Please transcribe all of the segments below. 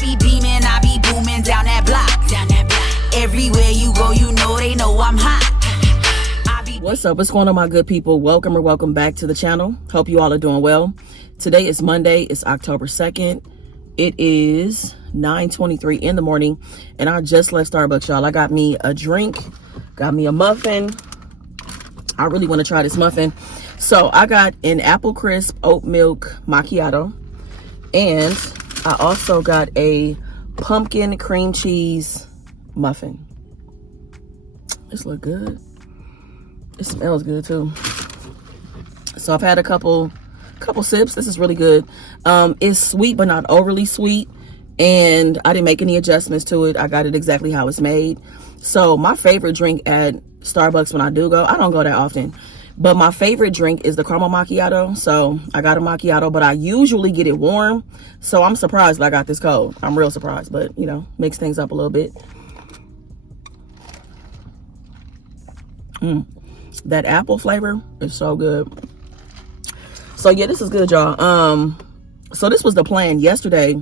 be beaming, I be booming down that block. Everywhere you go, you know they know I'm hot. What's up? What's going on, my good people? Welcome or welcome back to the channel. Hope you all are doing well. Today is Monday. It's October 2nd. It is 9:23 in the morning, and I just left Starbucks, y'all. I got me a drink, got me a muffin. I really want to try this muffin. So I got an apple crisp oat milk macchiato, and I also got a pumpkin cream cheese muffin. This look good. It smells good too. So I've had a couple sips. This is really good. It's sweet but not overly sweet, and I didn't make any adjustments to it. I got it exactly how it's made. So my favorite drink at Starbucks when I do go, I don't go that often, but my favorite drink is the caramel macchiato. So I got a macchiato, but I usually get it warm. So I'm surprised that I got this cold. I'm real surprised, but you know, mix things up a little bit. That apple flavor is so good. So yeah, this is good, y'all. So this was the plan. Yesterday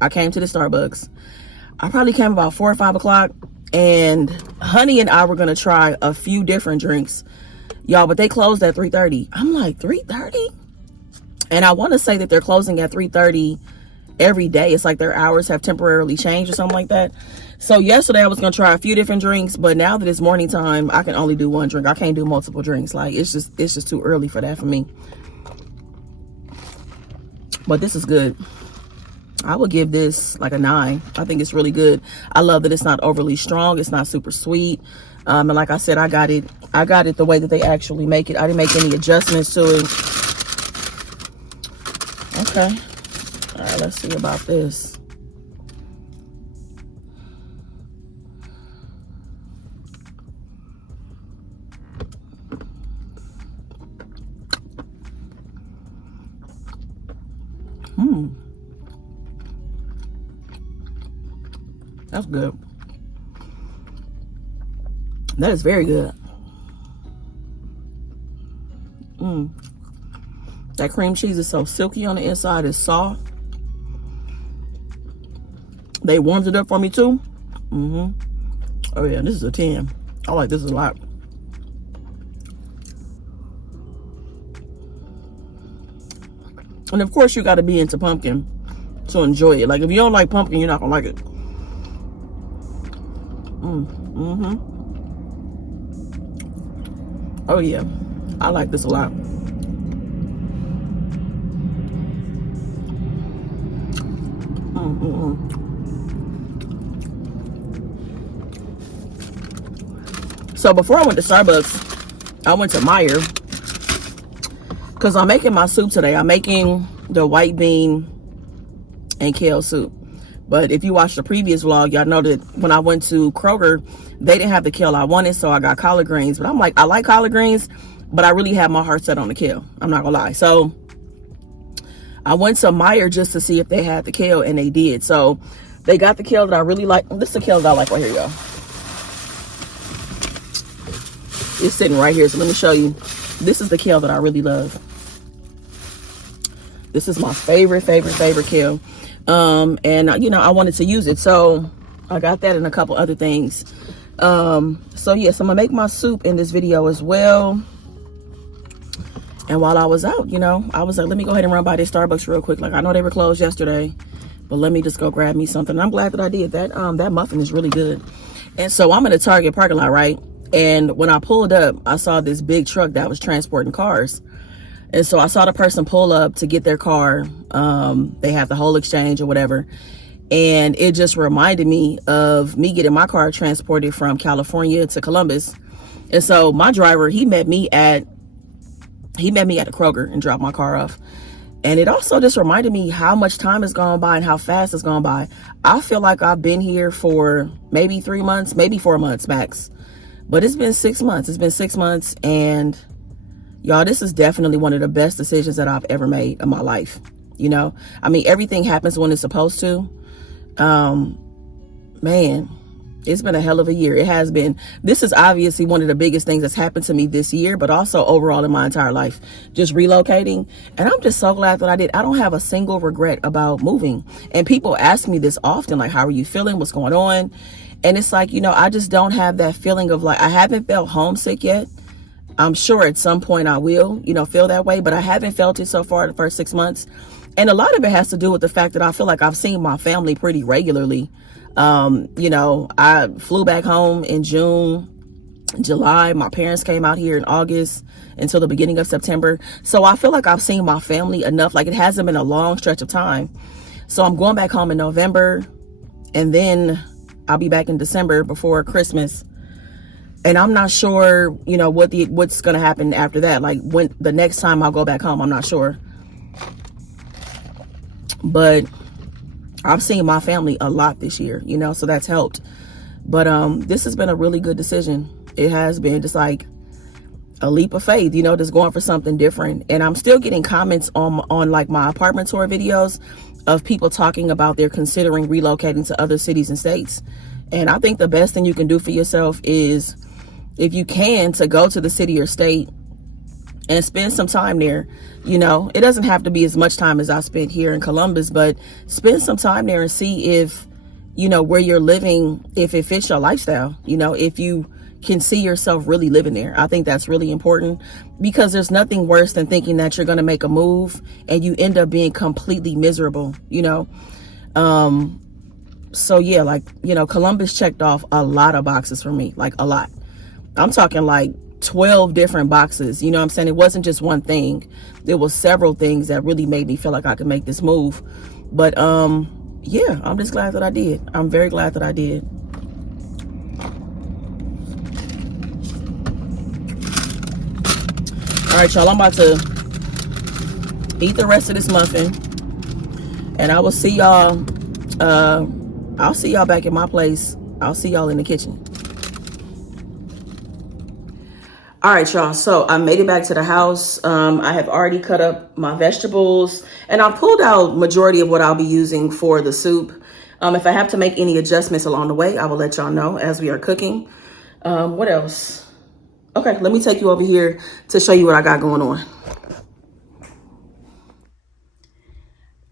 I came to the Starbucks. I probably came about 4 or 5 o'clock, and honey and I were gonna try a few different drinks, y'all, but they closed at 3:30. I'm like, 3:30? And I want to say that they're closing at 3:30 every day. It's like their hours have temporarily changed or something like that. So yesterday I was gonna try a few different drinks, but now that it's morning time, I can only do one drink. I can't do multiple drinks. Like it's just too early for that for me. But this is good. I would give this like a 9. I think it's really good. I love that it's not overly strong. It's not super sweet. And like I said, I got it the way that they actually make it. I didn't make any adjustments to it. Okay. All right, let's see about this. That's good. That is very good. That cream cheese is so silky on the inside. It's soft. They warmed it up for me too. Oh yeah, this is a 10. I like this a lot. And of course you got to be into pumpkin to enjoy it. Like if you don't like pumpkin, you're not gonna like it. Oh yeah, I like this a lot. So before I went to Starbucks, I went to Meijer because I'm making my soup today. I'm making the white bean and kale soup. But if you watched the previous vlog, y'all know that when I went to Kroger, they didn't have the kale I wanted, so I got collard greens. But I'm like, I like collard greens, but I really have my heart set on the kale. I'm not gonna lie. So I went to Meijer just to see if they had the kale, and they did. So they got the kale that I really like. This is the kale that I like right here, y'all. It's sitting right here, so let me show you. This is the kale that I really love. This is my favorite kale. And you know, I wanted to use it, so I got that and a couple other things. So yes, I'm gonna make my soup in this video as well. And while I was out, you know, I was like, let me go ahead and run by this Starbucks real quick. Like I know they were closed yesterday, but let me just go grab me something. And I'm glad that I did that. That muffin is really good. And so I'm in a Target parking lot, right? And when I pulled up, I saw this big truck that was transporting cars. And so I saw the person pull up to get their car. They have the whole exchange or whatever. And it just reminded me of me getting my car transported from California to Columbus. And so my driver, he met me at the Kroger and dropped my car off. And it also just reminded me how much time has gone by and how fast it's gone by. I feel like I've been here for maybe 3 months, maybe 4 months max. But it's been 6 months. It's been 6 months, and y'all, this is definitely one of the best decisions that I've ever made in my life. You know, I mean, everything happens when it's supposed to. Man, It's been a hell of a year. It has been. This is obviously one of the biggest things that's happened to me this year, but also overall in my entire life, just relocating. And I'm just so glad that I did. I don't have a single regret about moving. And people ask me this often, like, how are you feeling? What's going on? And it's like, you know, I just don't have that feeling of like, I haven't felt homesick yet. I'm sure at some point I will, you know, feel that way, but I haven't felt it so far the first 6 months. And a lot of it has to do with the fact that I feel like I've seen my family pretty regularly. You know, I flew back home in June, July. My parents came out here in August until the beginning of September. So I feel like I've seen my family enough. Like, it hasn't been a long stretch of time. So I'm going back home in November, and then I'll be back in December before Christmas. And I'm not sure, you know, what's going to happen after that. Like, when the next time I'll go back home, I'm not sure. But I've seen my family a lot this year, you know, so that's helped. But this has been a really good decision. It has been just like a leap of faith, you know, just going for something different. And I'm still getting comments on like my apartment tour videos of people talking about they're considering relocating to other cities and states. And I think the best thing you can do for yourself is, if you can, to go to the city or state and spend some time there. You know, it doesn't have to be as much time as I spent here in Columbus, but spend some time there and see if, you know, where you're living, if it fits your lifestyle, you know, if you can see yourself really living there. I think that's really important, because there's nothing worse than thinking that you're going to make a move and you end up being completely miserable, you know. So yeah, like, you know, Columbus checked off a lot of boxes for me, like a lot. I'm talking like 12 different boxes, you know what I'm saying? It wasn't just one thing. There was several things that really made me feel like I could make this move. But yeah, I'm just glad that I did. I'm very glad that I did. All right, y'all, I'm about to eat the rest of this muffin, and I will see y'all. I'll see y'all back at my place. I'll see y'all in the kitchen. All right, y'all, so I made it back to the house. I have already cut up my vegetables, and I pulled out majority of what I'll be using for the soup. If I have to make any adjustments along the way, I will let y'all know as we are cooking. What else? Okay, let me take you over here to show you what I got going on.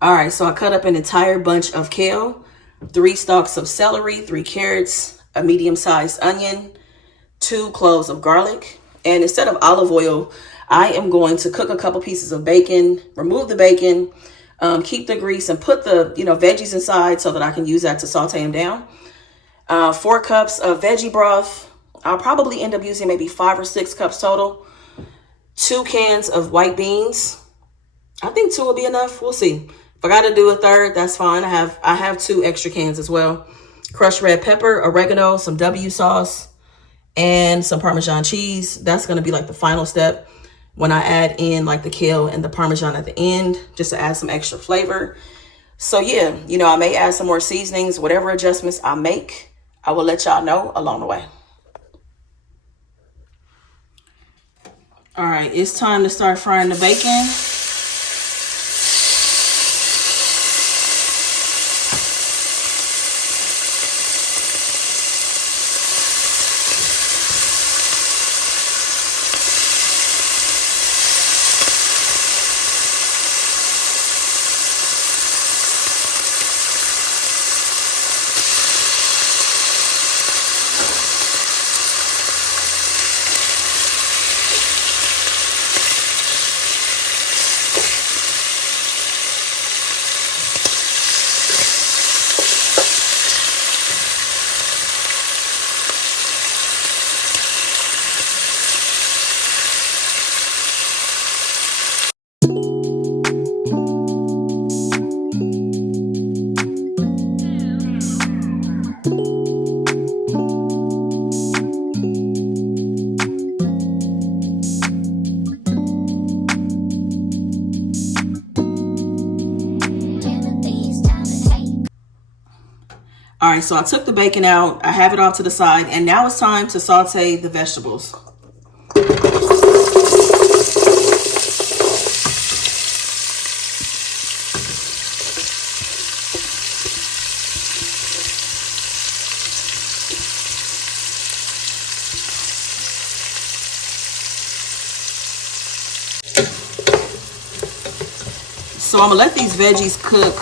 All right, so I cut up an entire bunch of kale, 3 stalks of celery, 3 carrots, a medium-sized onion, 2 cloves of garlic. And instead of olive oil, I am going to cook a couple pieces of bacon, remove the bacon, keep the grease, and put the, you know, veggies inside so that I can use that to saute them down. 4 cups of veggie broth. I'll probably end up using maybe 5 or 6 cups total. 2 cans of white beans. I think 2 will be enough. We'll see. If I got to do a third, that's fine. I have 2 extra cans as well. Crushed red pepper, oregano, some W sauce, and some Parmesan cheese. That's going to be like the final step when I add in like the kale and the Parmesan at the end, just to add some extra flavor. So yeah, you know, I may add some more seasonings, whatever adjustments I make, I will let y'all know along the way. All right, it's time to start frying the bacon. All right, so I took the bacon out. I have it off to the side, and now it's time to saute the vegetables. So I'm gonna let these veggies cook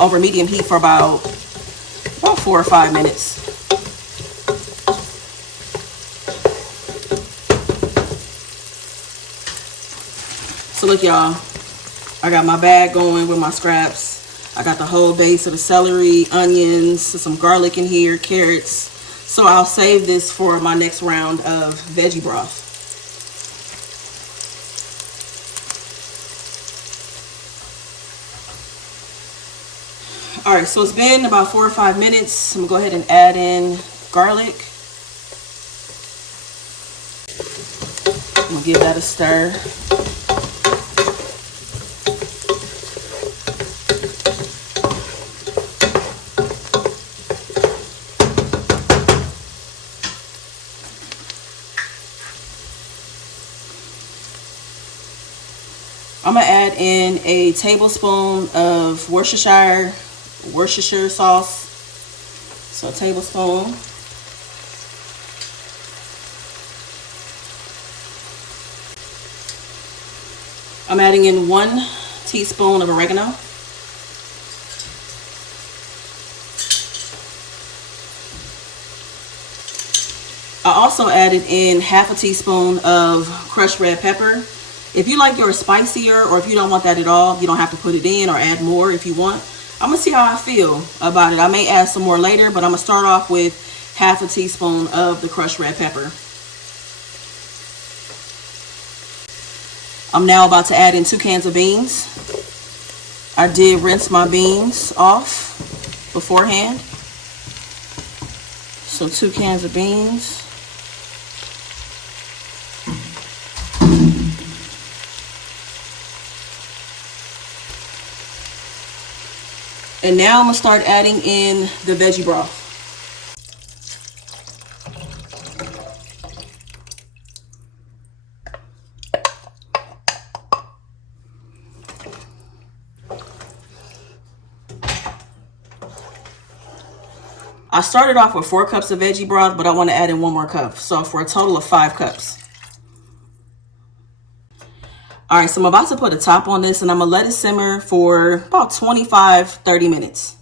over medium heat for about 4 or 5 minutes. So look, y'all, I got my bag going with my scraps. I got the whole base of the celery, onions, some garlic in here, carrots. So I'll save this for my next round of veggie broth. All right, so it's been about 4 or 5 minutes. I'm gonna go ahead and add in garlic. I'm gonna give that a stir. I'm gonna add in a tablespoon of Worcestershire sauce. So a tablespoon. I'm adding in 1 teaspoon of oregano. I also added in half a teaspoon of crushed red pepper. If you like yours spicier, or if you don't want that at all, you don't have to put it in or add more if you want. I'm gonna see how I feel about it. I may add some more later, but I'm gonna start off with half a teaspoon of the crushed red pepper. I'm now about to add in 2 cans of beans. I did rinse my beans off beforehand. So 2 cans of beans. And now I'm gonna start adding in the veggie broth. I started off with 4 cups of veggie broth, but I want to add in 1 more cup. So for a total of 5 cups. All right, so I'm about to put a top on this, and I'm gonna let it simmer for about 25-30 minutes.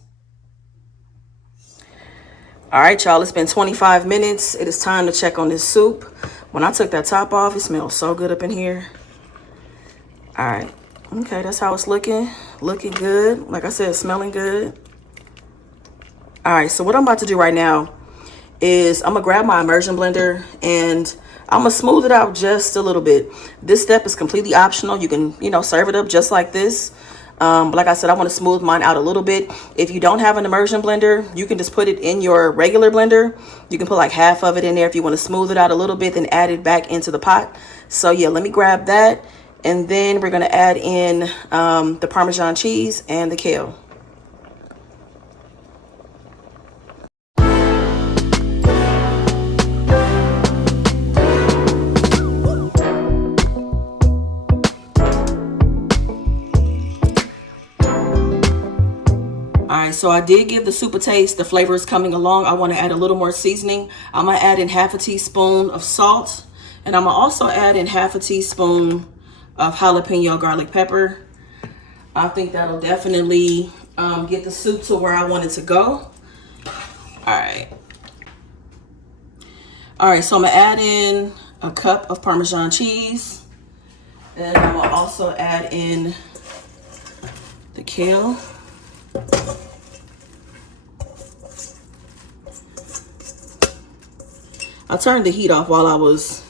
All right, y'all, it's been 25 minutes. It is time to check on this soup. When I took that top off, it smells so good up in here. All right, okay, that's how it's looking. Looking good. Like I said, smelling good. All right, so what I'm about to do right now is I'm gonna grab my immersion blender and I'm gonna smooth it out just a little bit. This step is completely optional. You can, serve it up just like this. But like I said, I want to smooth mine out a little bit. If you don't have an immersion blender, you can just put it in your regular blender. You can put like half of it in there if you want to smooth it out a little bit, then add it back into the pot. So yeah, let me grab that. And then we're gonna add in the Parmesan cheese and the kale. All right, so I did give the soup a taste. The flavor is coming along. I want to add a little more seasoning. I'm going to add in half a teaspoon of salt. And I'm going to also add in half a teaspoon of jalapeno garlic pepper. I think that'll definitely get the soup to where I want it to go. All right. All right, so I'm going to add in a cup of Parmesan cheese. And I'm going to also add in the kale. I turned the heat off while I was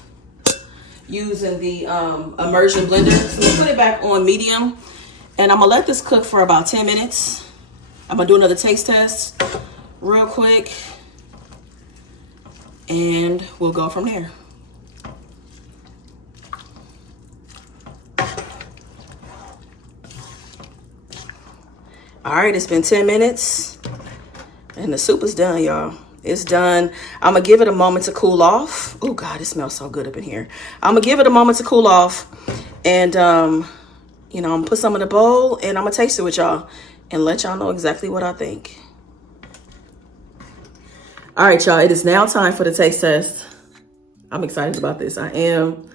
using the immersion blender. So let's put it back on medium. And I'm gonna let this cook for about 10 minutes. I'm gonna do another taste test real quick. And we'll go from there. All right, it's been 10 minutes and the soup is done, y'all. It's done. I'm gonna give it a moment to cool off. Oh God, it smells so good up in here. I'm gonna give it a moment to cool off, and I'm gonna put some in a bowl and I'm gonna taste it with y'all and let y'all know exactly what I think. All right, y'all, it is now time for the taste test. I'm excited about this. I am.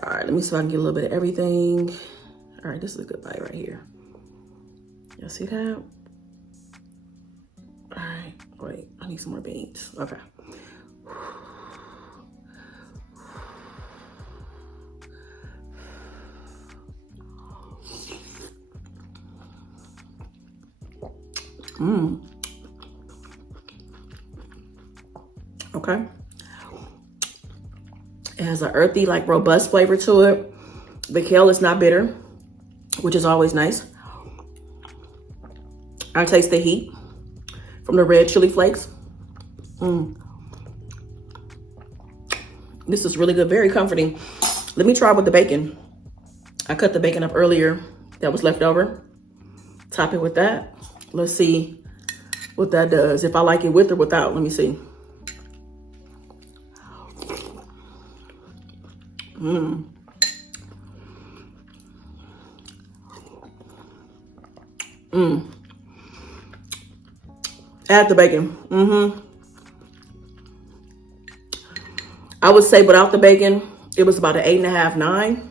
All right, let me see if I can get a little bit of everything. All right, this is a good bite right here. Y'all see that? All right, wait, I need some more beans. Okay. Okay. It has an earthy, like robust flavor to it. The kale is not bitter, which is always nice. I taste the heat from the red chili flakes. This is really good, very comforting. Let me try with the bacon. I cut the bacon up earlier that was left over. Top it with that. Let's see what that does. If I like it with or without, let me see. Add the bacon. I would say without the bacon, it was about an 8.5, 9.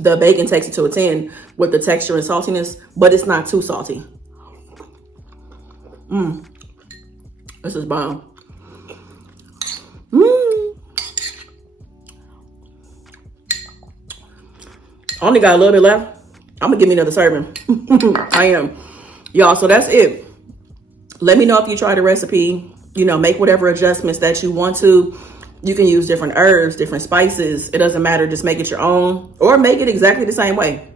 The bacon takes it to a 10 with the texture and saltiness, but it's not too salty. This is bomb. I only got a little bit left. I'm gonna give me another serving. I am. Y'all, so that's it. Let me know if you try the recipe. You know, make whatever adjustments that you want to. You can use different herbs, different spices. It doesn't matter. Just make it your own or make it exactly the same way.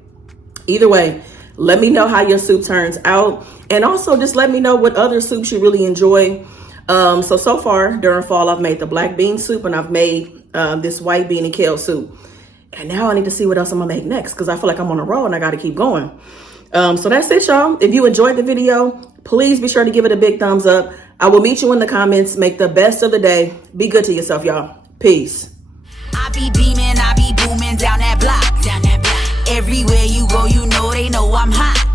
Either way, let me know how your soup turns out. And also just let me know what other soups you really enjoy. So far during fall, I've made the black bean soup and I've made this white bean and kale soup. And now I need to see what else I'm gonna make next because I feel like I'm on a roll and I gotta keep going. So that's it, y'all. If you enjoyed the video, please be sure to give it a big thumbs up. I will meet you in the comments. Make the best of the day. Be good to yourself, y'all. Peace. I be beaming, I be booming down that block. Everywhere you go, you know they know I'm hot.